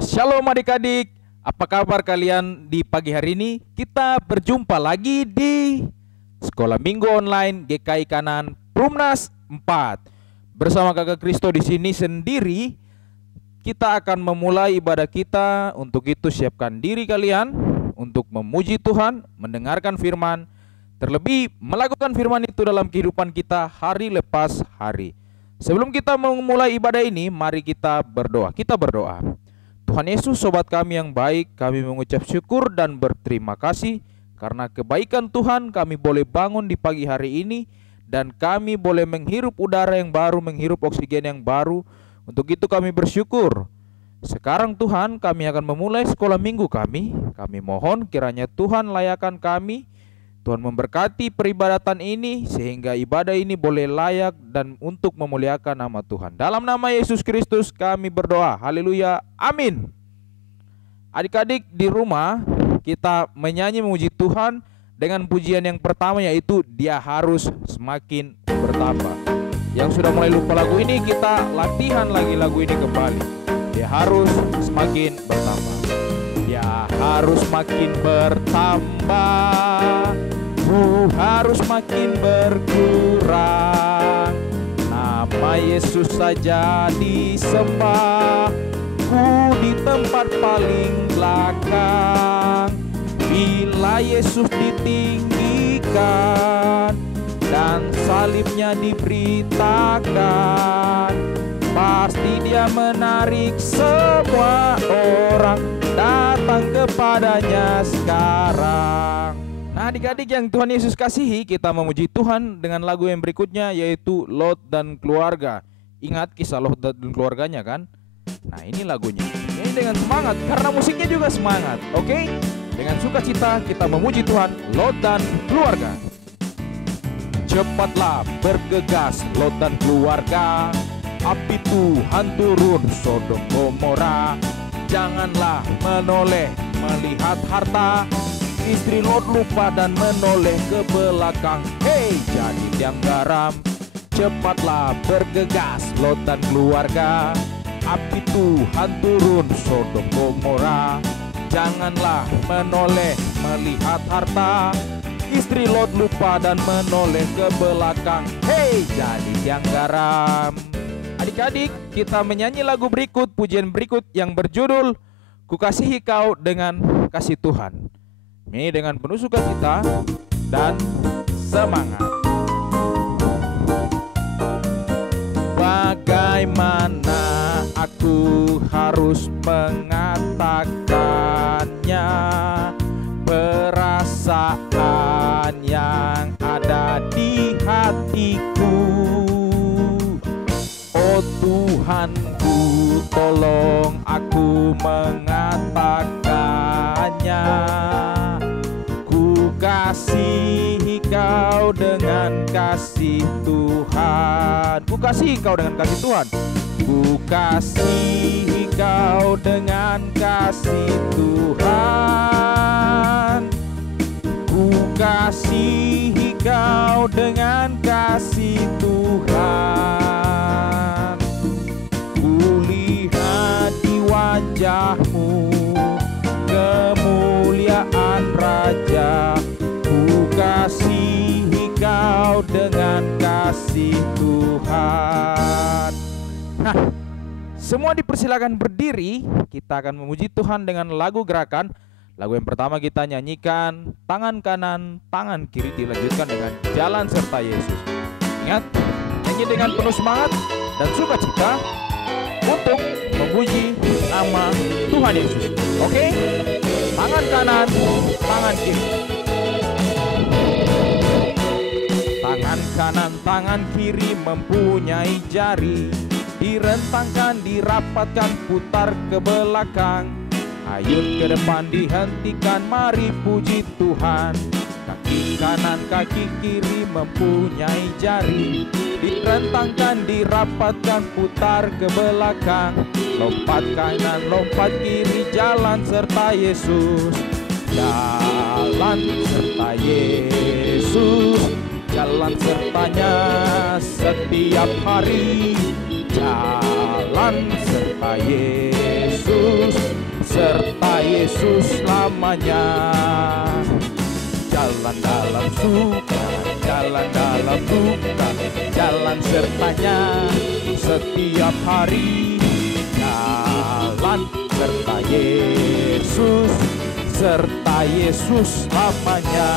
Shalom adik-adik, apa kabar kalian di pagi hari ini? Kita berjumpa lagi di Sekolah Minggu Online GKI Kanan Prumnas 4. Bersama Kakak Kristo di sini sendiri, kita akan memulai ibadah kita. Untuk itu siapkan diri kalian untuk memuji Tuhan, mendengarkan firman, terlebih melakukan firman itu dalam kehidupan kita hari lepas hari. Sebelum kita memulai ibadah ini, mari kita berdoa. Kita berdoa. Tuhan Yesus, sobat kami yang baik, kami mengucap syukur dan berterima kasih karena kebaikan Tuhan kami boleh bangun di pagi hari ini dan kami boleh menghirup udara yang baru, menghirup oksigen yang baru. Untuk itu kami bersyukur. Sekarang Tuhan, kami akan memulai sekolah minggu kami. Kami mohon kiranya Tuhan layakan kami. Tuhan memberkati peribadatan ini sehingga ibadah ini boleh layak dan untuk memuliakan nama Tuhan. Dalam nama Yesus Kristus kami berdoa. Haleluya. Amin. Adik-adik di rumah, kita menyanyi memuji Tuhan dengan pujian yang pertama, yaitu Dia Harus Semakin Bertambah. Yang sudah mulai lupa lagu ini, kita latihan lagi lagu ini kembali. Dia harus semakin bertambah. Dia harus makin bertambah, ku harus makin berkurang. Nama Yesus saja disembah, ku di tempat paling belakang. Bila Yesus ditinggikan dan salibnya diberitakan, pasti Dia menarik semua orang datang kepadanya sekarang. Nah adik-adik yang Tuhan Yesus kasihi, kita memuji Tuhan dengan lagu yang berikutnya, yaitu Lot dan Keluarga. Ingat kisah Lot dan keluarganya kan? Nah ini lagunya. Ini dengan semangat, karena musiknya juga semangat. Oke? Dengan sukacita kita memuji Tuhan, Lot dan Keluarga. Cepatlah bergegas Lot dan keluarga, api Tuhan turun Sodom Gomora. Janganlah menoleh melihat harta, istri Lot lupa dan menoleh ke belakang. Hei, jadi tiang garam. Cepatlah bergegas Lot dan keluarga, api Tuhan turun Sodom Gomora. Janganlah menoleh melihat harta, istri Lot lupa dan menoleh ke belakang. Hei, jadi tiang garam. Adik-adik, kita menyanyi lagu berikut, pujian berikut yang berjudul Ku Kasihi Kau dengan Kasih Tuhan. Ini dengan penuh sukacita dan semangat. Bagaimana aku harus mengatakannya, perasaan yang ada di hatiku. Oh Tuhanku, tolong aku mengatakannya. Ku kasihi Kau dengan kasih Tuhan. Ku kasihi Kau dengan kasih Tuhan. Ku kasihi Kau dengan kasih Tuhan. Ku kasihi Kau dengan kasih Tuhan. Ku lihat di wajah-Mu kemuliaan Raja. Ku kasihi Kau dengan kasih Tuhan. Nah, semua dipersilakan berdiri. Kita akan memuji Tuhan dengan lagu gerakan. Lagu yang pertama kita nyanyikan tangan kanan, tangan kiri, dilanjutkan dengan jalan serta Yesus. Ingat, nyanyi dengan penuh semangat dan sukacita untuk memuji nama Tuhan Yesus. Oke? Tangan kanan, tangan kiri. Tangan kanan, tangan kiri mempunyai jari, direntangkan, dirapatkan, putar ke belakang. Ayun ke depan, dihentikan, mari puji Tuhan. Kaki kanan, kaki kiri mempunyai jari, direntangkan, dirapatkan, putar ke belakang. Lompat kanan, lompat kiri, jalan serta Yesus. Jalan serta Yesus, jalan sertanya setiap hari. Jalan serta Yesus, Yesus lamanya. Jalan dalam suka, jalan dalam duka, jalan sertanya setiap hari. Jalan serta Yesus lamanya.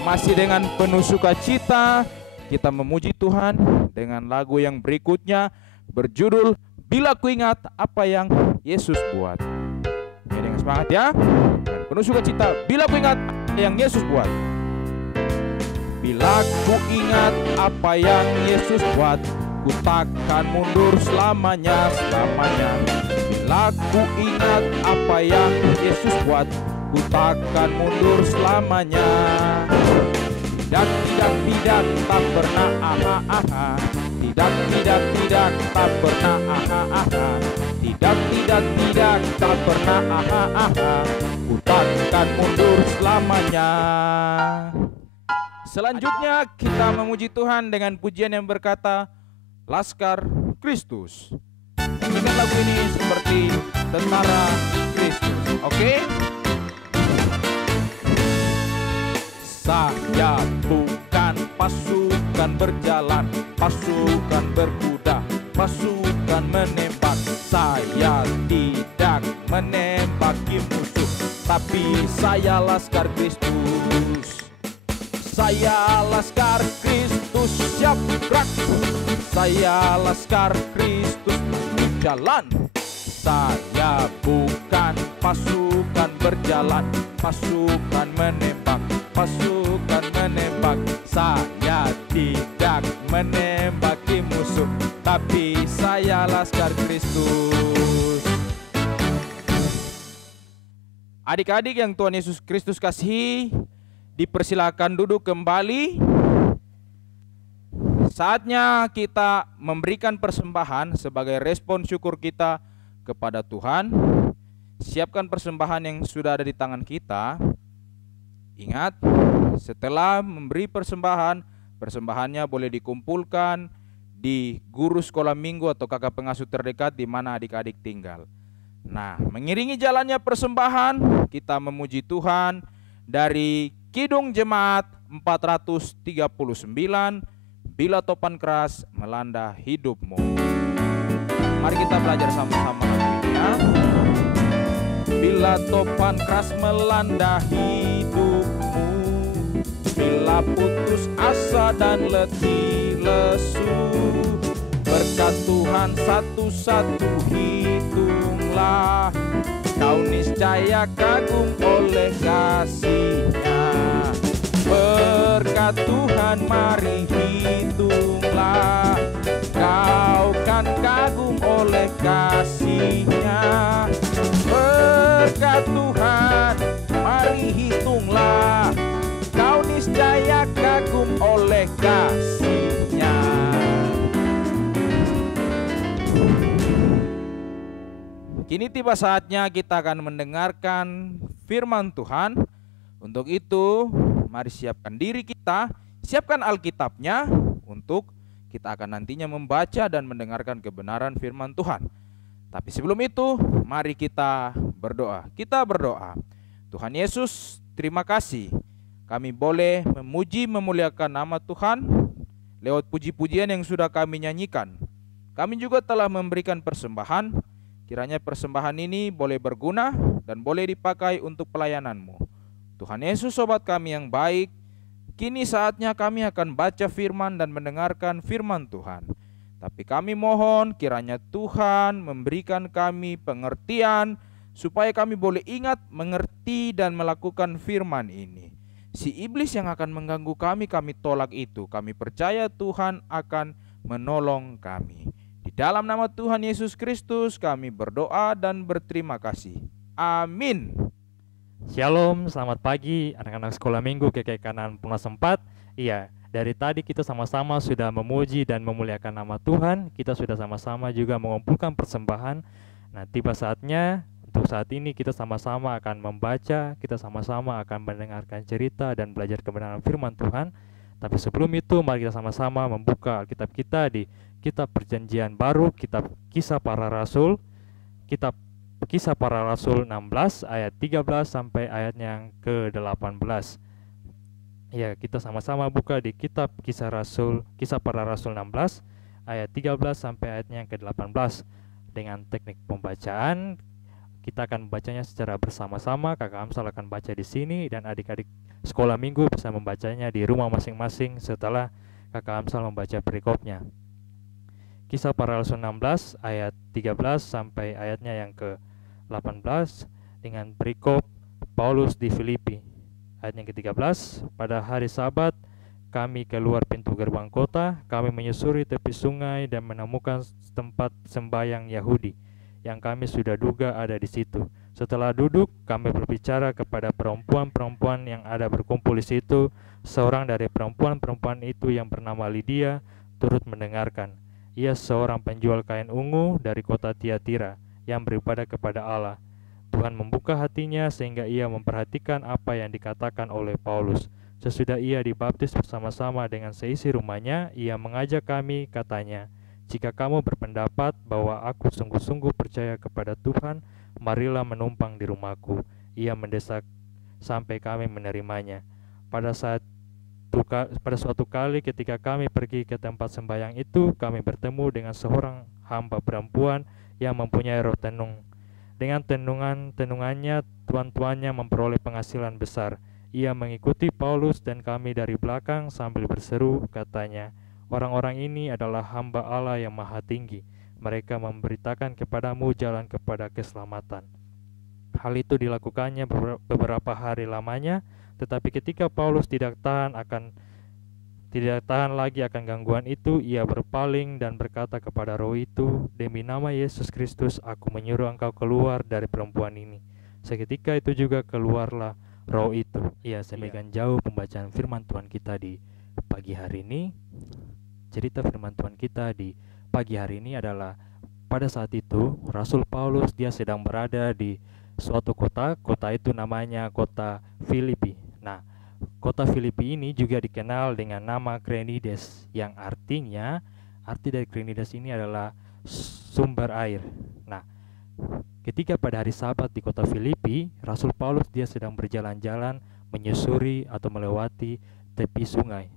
Masih dengan penuh sukacita kita memuji Tuhan dengan lagu yang berikutnya berjudul Bila Ku Ingat Apa Yang Yesus Buat. Oke, dengan semangat ya, dengan penuh sukacita, bila ku ingat apa yang Yesus buat. Bila ku ingat apa yang Yesus buat, ku takkan mundur selamanya. Bila ku ingat apa yang Yesus buat, ku takkan mundur selamanya. Tidak, tak pernah Tidak, tak pernah Tidak, tak pernah ku takkan mundur selamanya. Selanjutnya kita memuji Tuhan dengan pujian yang berkata Laskar Kristus. Nyanyikan lagu ini seperti tentara Kristus. Oke? Saya bukan pasukan berjalan, pasukan berkuda, pasukan menembak. Saya tidak menembaki musuh, tapi saya Laskar Kristus. Saya Laskar Kristus siap gerak. Saya Laskar Kristus jalan. Saya bukan pasukan berjalan, pasukan menembak, pasukan menembak. Saya tidak menembaki musuh, tapi saya Laskar Kristus. Adik-adik yang Tuhan Yesus Kristus kasihi, dipersilakan duduk kembali. Saatnya kita memberikan persembahan sebagai respon syukur kita kepada Tuhan. Siapkan persembahan yang sudah ada di tangan kita. Ingat, setelah memberi persembahan, persembahannya boleh dikumpulkan di guru sekolah minggu atau kakak pengasuh terdekat di mana adik-adik tinggal. Nah, mengiringi jalannya persembahan, kita memuji Tuhan dari Kidung Jemaat 439, Bila Topan Keras Melanda Hidupmu. Mari kita belajar sama-sama lagunya. Bila topan keras melanda hidupmu, bila putus asa dan letih lesu, berkat Tuhan satu-satu hitunglah, kau niscaya kagum oleh kasih-Nya. Berkat Tuhan mari hitunglah, kau kan kagum oleh kasih-Nya. Berkat Tuhan mari hitunglah, kau niscaya kagum oleh kasih-Nya. Kini tiba saatnya kita akan mendengarkan firman Tuhan. Untuk itu, mari siapkan diri kita, siapkan Alkitabnya untuk kita akan nantinya membaca dan mendengarkan kebenaran firman Tuhan. Tapi sebelum itu, mari kita berdoa. Kita berdoa. Tuhan Yesus, terima kasih. Kami boleh memuji memuliakan nama Tuhan lewat puji-pujian yang sudah kami nyanyikan. Kami juga telah memberikan persembahan. Kiranya persembahan ini boleh berguna dan boleh dipakai untuk pelayanan-Mu. Tuhan Yesus, sobat kami yang baik, kini saatnya kami akan baca firman dan mendengarkan firman Tuhan. Tapi kami mohon kiranya Tuhan memberikan kami pengertian supaya kami boleh ingat, mengerti dan melakukan firman ini. Si iblis yang akan mengganggu kami tolak itu. Kami percaya Tuhan akan menolong kami. Di dalam nama Tuhan Yesus Kristus kami berdoa dan berterima kasih. Amin. Shalom, selamat pagi anak-anak sekolah minggu GKI Kanan Prumnas 4. Iya, dari tadi kita sama-sama sudah memuji dan memuliakan nama Tuhan. Kita sudah sama-sama juga mengumpulkan persembahan. Nah, tiba saatnya untuk saat ini kita sama-sama akan membaca, kita sama-sama akan mendengarkan cerita dan belajar kebenaran firman Tuhan. Tapi sebelum itu mari kita sama-sama membuka Alkitab kita di Kitab Perjanjian Baru, Kitab Kisah Para Rasul, Kitab Kisah Para Rasul 16 ayat 13 sampai ayatnya yang ke-18. Ya, kita sama-sama buka di kitab Kisah Para Rasul 16 ayat 13 sampai ayatnya yang ke-18. Dengan teknik pembacaan, kita akan membacanya secara bersama-sama. Kakak Amsal akan baca di sini dan adik-adik sekolah minggu bisa membacanya di rumah masing-masing setelah Kakak Amsal membaca perikopnya. Kisah Para Rasul 16 ayat 13 sampai ayatnya yang ke-18 dengan perikop Paulus di Filipi. Ayat yang ke-13, pada hari Sabat kami keluar pintu gerbang kota, kami menyusuri tepi sungai dan menemukan tempat sembahyang Yahudi yang kami sudah duga ada di situ. Setelah duduk, kami berbicara kepada perempuan-perempuan yang ada berkumpul di situ. Seorang dari perempuan-perempuan itu yang bernama Lydia turut mendengarkan. Ia seorang penjual kain ungu dari kota Tiatira yang beribadah kepada Allah. Tuhan membuka hatinya sehingga ia memperhatikan apa yang dikatakan oleh Paulus. Sesudah ia dibaptis bersama-sama dengan seisi rumahnya, ia mengajak kami, katanya, "Jika kamu berpendapat bahwa aku sungguh-sungguh percaya kepada Tuhan, marilah menumpang di rumahku." Ia mendesak sampai kami menerimanya. Pada suatu kali ketika kami pergi ke tempat sembahyang itu, kami bertemu dengan seorang hamba perempuan yang mempunyai roh tenung. Dengan tenungannya, tuan-tuannya memperoleh penghasilan besar. Ia mengikuti Paulus dan kami dari belakang sambil berseru, katanya, "Orang-orang ini adalah hamba Allah yang maha tinggi. Mereka memberitakan kepadamu jalan kepada keselamatan." Hal itu dilakukannya beberapa hari lamanya, tetapi ketika Paulus tidak tahan lagi akan gangguan itu, ia berpaling dan berkata kepada roh itu, "Demi nama Yesus Kristus, aku menyuruh engkau keluar dari perempuan ini." Seketika itu juga keluarlah roh itu. Ya, semakin jauh pembacaan firman Tuhan kita di pagi hari ini. Cerita firman Tuhan kita di pagi hari ini adalah pada saat itu Rasul Paulus dia sedang berada di suatu kota itu namanya kota Filipi. Nah, kota Filipi ini juga dikenal dengan nama Krenides, yang artinya, arti dari Krenides ini adalah sumber air. Nah, ketika pada hari Sabat di kota Filipi, Rasul Paulus dia sedang berjalan-jalan menyusuri atau melewati tepi sungai.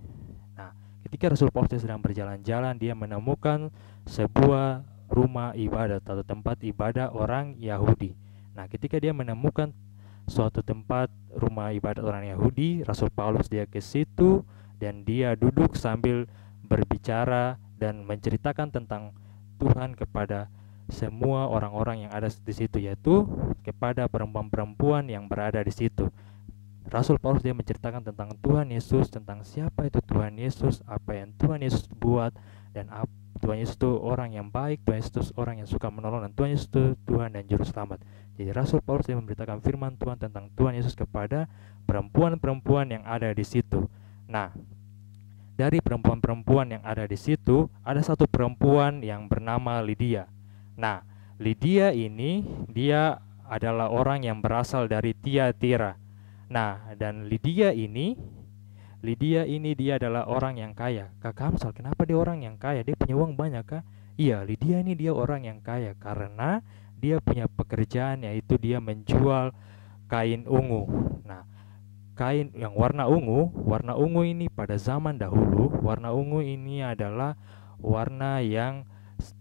Nah, ketika Rasul Paulus sedang berjalan-jalan, dia menemukan sebuah rumah ibadat atau tempat ibadah orang Yahudi. Nah, ketika dia menemukan suatu tempat rumah ibadat orang Yahudi, Rasul Paulus dia ke situ dan dia duduk sambil berbicara dan menceritakan tentang Tuhan kepada semua orang-orang yang ada di situ, yaitu kepada perempuan-perempuan yang berada di situ. Rasul Paulus dia menceritakan tentang Tuhan Yesus, tentang siapa itu Tuhan Yesus, apa yang Tuhan Yesus buat, dan Tuhan Yesus itu orang yang baik, Tuhan Yesus itu orang yang suka menolong, dan Tuhan Yesus itu Tuhan dan Juru Selamat. Jadi Rasul Paulus dia memberitakan firman Tuhan tentang Tuhan Yesus kepada perempuan-perempuan yang ada di situ. Nah, dari perempuan-perempuan yang ada di situ, ada satu perempuan yang bernama Lydia. Nah, Lydia ini dia adalah orang yang berasal dari Tiatira. Nah, dan Lydia ini dia adalah orang yang kaya. Kakak Amsal, kenapa dia orang yang kaya? Dia punya uang banyak kah? Iya, Lydia ini dia orang yang kaya karena dia punya pekerjaan, yaitu dia menjual kain ungu. Nah, kain yang warna ungu ini pada zaman dahulu, warna ungu ini adalah warna yang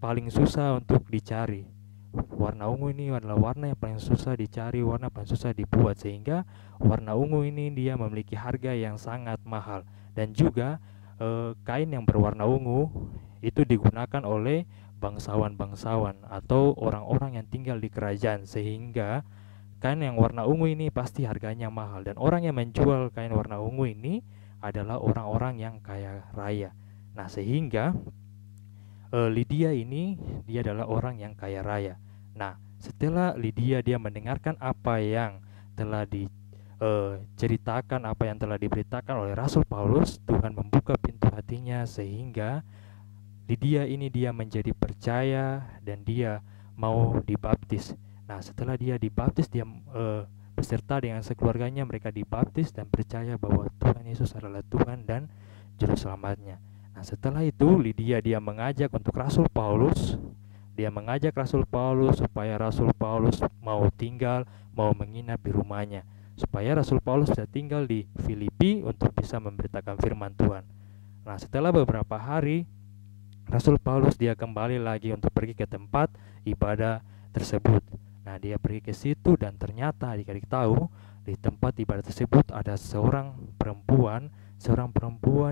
paling susah untuk dicari. Warna ungu ini adalah warna yang paling susah dicari, warna paling susah dibuat, sehingga warna ungu ini dia memiliki harga yang sangat mahal. Dan juga kain yang berwarna ungu itu digunakan oleh bangsawan-bangsawan atau orang-orang yang tinggal di kerajaan, sehingga kain yang warna ungu ini pasti harganya mahal. Dan orang yang menjual kain warna ungu ini adalah orang-orang yang kaya raya. Nah, sehingga Lydia ini dia adalah orang yang kaya raya. Nah, setelah Lydia dia mendengarkan apa yang telah diceritakan, apa yang telah diberitakan oleh Rasul Paulus, Tuhan membuka pintu hatinya sehingga Lydia ini dia menjadi percaya dan dia mau dibaptis. Nah, setelah dia dibaptis, dia beserta dengan sekeluarganya mereka dibaptis dan percaya bahwa Tuhan Yesus adalah Tuhan dan Juru Selamatnya. Nah, setelah itu Lydia dia mengajak untuk Rasul Paulus dia mengajak Rasul Paulus supaya Rasul Paulus mau tinggal, mau menginap di rumahnya, supaya Rasul Paulus bisa tinggal di Filipi untuk bisa memberitakan firman Tuhan. Nah, setelah beberapa hari, Rasul Paulus dia kembali lagi untuk pergi ke tempat ibadah tersebut. Nah, dia pergi ke situ dan ternyata adik-adik tahu di tempat ibadah tersebut ada seorang perempuan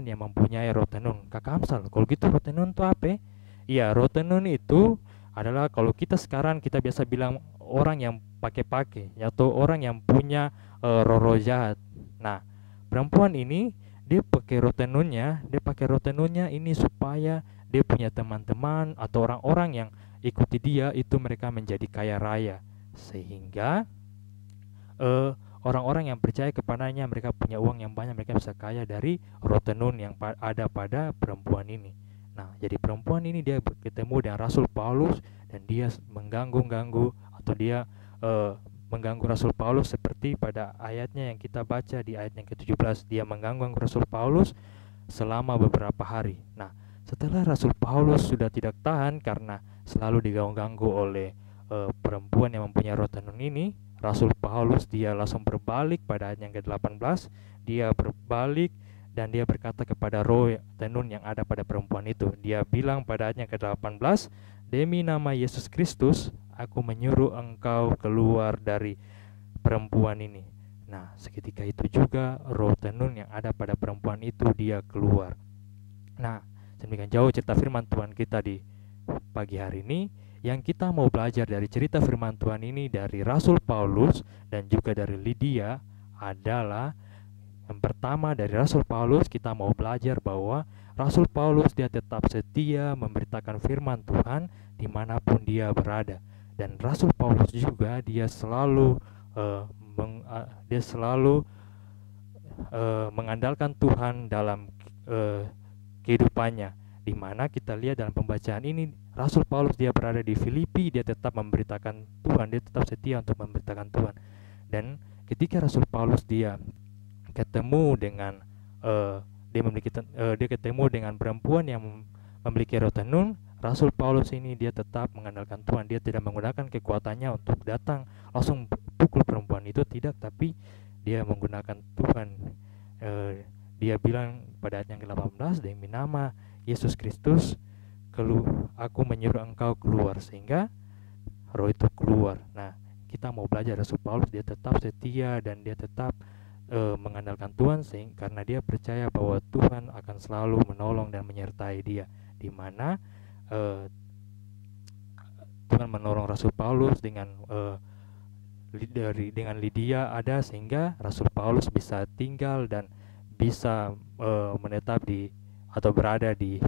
yang mempunyai rotenun. Kakak Amsal, kalau gitu rotenun itu apa? Iya, rotenun itu adalah kalau kita sekarang kita biasa bilang orang yang pakai-pakai atau orang yang punya roh jahat. Nah, perempuan ini dia pakai rotenunnya ini supaya dia punya teman-teman atau orang-orang yang ikuti dia itu mereka menjadi kaya raya, sehingga orang-orang yang percaya kepadanya mereka punya uang yang banyak, mereka bisa kaya dari rotenun yang ada pada perempuan ini. Nah, jadi perempuan ini dia ketemu dengan Rasul Paulus dan dia mengganggu atau dia mengganggu Rasul Paulus seperti pada ayatnya yang kita baca di ayat yang ke-17. Dia mengganggu Rasul Paulus selama beberapa hari. Nah, setelah Rasul Paulus sudah tidak tahan karena selalu diganggu oleh perempuan yang mempunyai rotenun ini, Rasul Paulus dia langsung berbalik pada ayat yang ke-18. Dia berbalik dan dia berkata kepada roh tenun yang ada pada perempuan itu. Dia bilang pada ayat yang ke-18, "Demi nama Yesus Kristus, aku menyuruh engkau keluar dari perempuan ini." Nah, seketika itu juga roh tenun yang ada pada perempuan itu dia keluar. Nah, demikian jauh cerita firman Tuhan kita di pagi hari ini. Yang kita mau belajar dari cerita firman Tuhan ini dari Rasul Paulus dan juga dari Lydia adalah yang pertama, dari Rasul Paulus kita mau belajar bahwa Rasul Paulus dia tetap setia memberitakan firman Tuhan dimanapun dia berada. Dan Rasul Paulus juga dia selalu mengandalkan Tuhan dalam kehidupannya, di mana kita lihat dalam pembacaan ini Rasul Paulus dia berada di Filipi, dia tetap memberitakan Tuhan, dia tetap setia untuk memberitakan Tuhan. Dan ketika Rasul Paulus dia ketemu dengan dia ketemu dengan perempuan yang memiliki rotenun, Rasul Paulus ini dia tetap mengandalkan Tuhan. Dia tidak menggunakan kekuatannya untuk datang langsung pukul perempuan itu, tidak, tapi dia menggunakan Tuhan. Dia bilang pada ayat yang ke-18, "Demi nama Yesus Kristus, aku menyuruh engkau keluar," sehingga roh itu keluar. Nah, kita mau belajar Rasul Paulus dia tetap setia dan dia tetap mengandalkan Tuhan, karena dia percaya bahwa Tuhan akan selalu menolong dan menyertai dia, di mana Tuhan menolong Rasul Paulus dengan Lydia ada, sehingga Rasul Paulus bisa tinggal dan bisa menetap atau berada di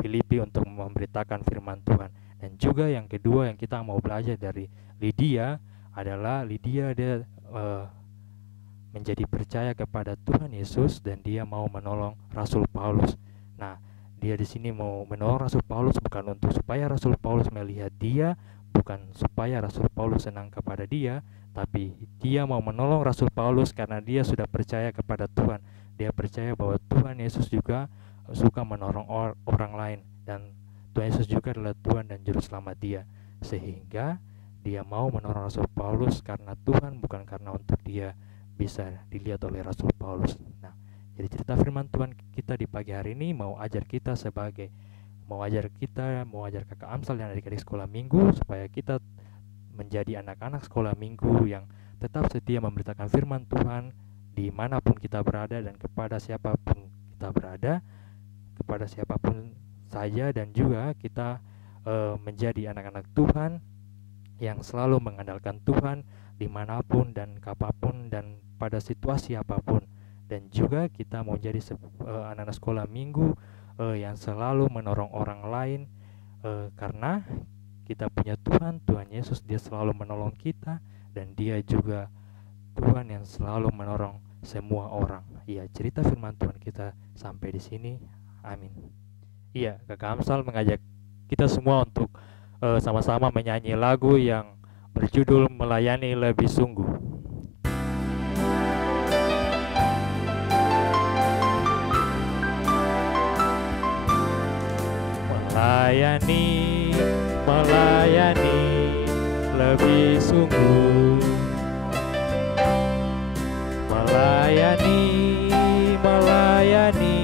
Filipi untuk memberitakan firman Tuhan. Dan juga yang kedua yang kita mau belajar dari Lydia adalah Lydia dia menjadi percaya kepada Tuhan Yesus dan dia mau menolong Rasul Paulus. Nah, dia di sini mau menolong Rasul Paulus bukan untuk supaya Rasul Paulus melihat dia, bukan supaya Rasul Paulus senang kepada dia, tapi dia mau menolong Rasul Paulus karena dia sudah percaya kepada Tuhan. Dia percaya bahwa Tuhan Yesus juga suka menolong orang lain, dan Tuhan Yesus juga adalah Tuhan dan Juru Selamat dia, sehingga dia mau menolong Rasul Paulus karena Tuhan, bukan karena untuk dia bisa dilihat oleh Rasul Paulus. Nah, jadi cerita firman Tuhan kita di pagi hari ini mau ajar kakak Amsal dan adik-adik sekolah minggu supaya kita menjadi anak-anak sekolah minggu yang tetap setia memberitakan firman Tuhan dimanapun kita berada dan kepada siapapun kita berada, kepada siapapun saja, dan juga kita menjadi anak-anak Tuhan yang selalu mengandalkan Tuhan dimanapun dan kapanpun dan pada situasi apapun. Dan juga kita mau jadi anak-anak sekolah minggu yang selalu menolong orang lain, karena kita punya Tuhan Yesus, dia selalu menolong kita dan dia juga Tuhan yang selalu menolong semua orang. Iya, cerita firman Tuhan kita sampai di sini. Amin. Iya, Kakak Amsal mengajak kita semua untuk sama-sama menyanyi lagu yang berjudul Melayani Lebih Sungguh. melayani lebih sungguh. Melayani, melayani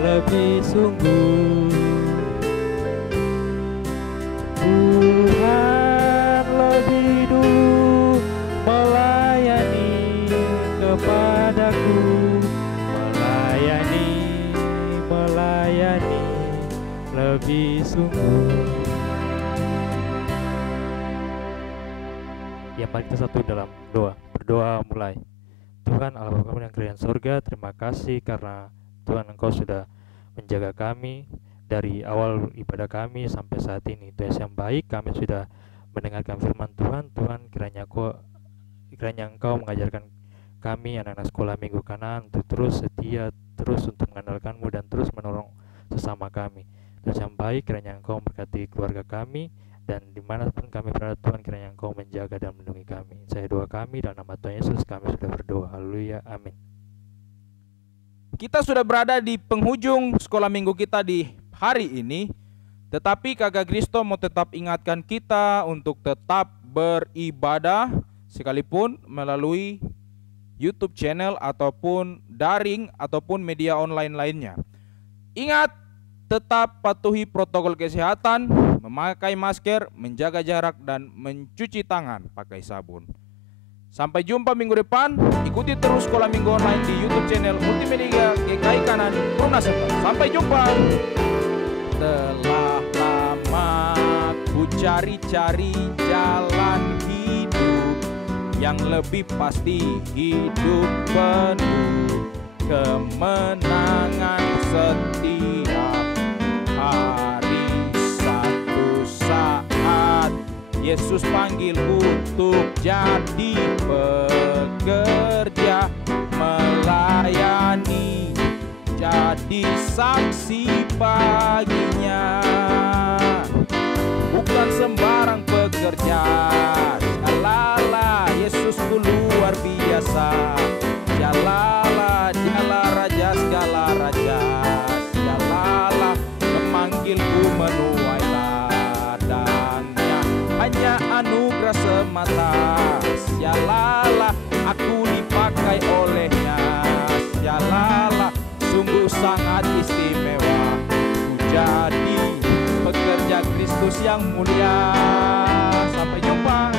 lebih sungguh. Tuhan lebih dulu melayani kepadaku. Melayani, melayani lebih sungguh. Ya, mari kita satu dalam doa. Berdoa mulai. Tuhan Allah Bapa kami yang kerajaan surga, terima kasih karena Tuhan Engkau sudah menjaga kami dari awal ibadah kami sampai saat ini. Tuhan yang baik, kami sudah mendengarkan firman Tuhan. Tuhan kiranya Engkau mengajarkan kami anak-anak sekolah Minggu Kanaan untuk terus setia, terus untuk mengandalkan-Mu dan terus menolong sesama kami. Tuhan yang baik, kiranya Engkau memberkati keluarga kami, dan dimanapun kami berada, Tuhan kiranya Engkau menjaga dan melindungi kami. Saya doa kami dalam nama Tuhan Yesus, kami sudah berdoa. Haleluya, amin. Kita sudah berada di penghujung sekolah minggu kita di hari ini, tetapi Kakak Kristo mau tetap ingatkan kita untuk tetap beribadah sekalipun melalui YouTube channel ataupun daring ataupun media online lainnya. Ingat, tetap patuhi protokol kesehatan, memakai masker, menjaga jarak, dan mencuci tangan pakai sabun. Sampai jumpa minggu depan. Ikuti terus sekolah minggu online di YouTube channel Multimedia GKI Kanan Perumnas 4. Sampai jumpa. Telah lama ku cari-cari jalan hidup yang lebih pasti, hidup penuh kemenangan setiap hari. Satu saat Yesus panggil untuk jadi pekerja, melayani, jadi saksi baginya. Bukan sembarang pekerja, Jalala, Yesusku luar biasa. Jalala, dialah raja segala raja. Jalala, memanggilku menuai ladangnya. Hanya anugerah semata. Jalala, aku dipakai olehnya. Jalala, sungguh sangat istimewa. Ku jadi pekerja Kristus yang mulia. Sampai jumpa.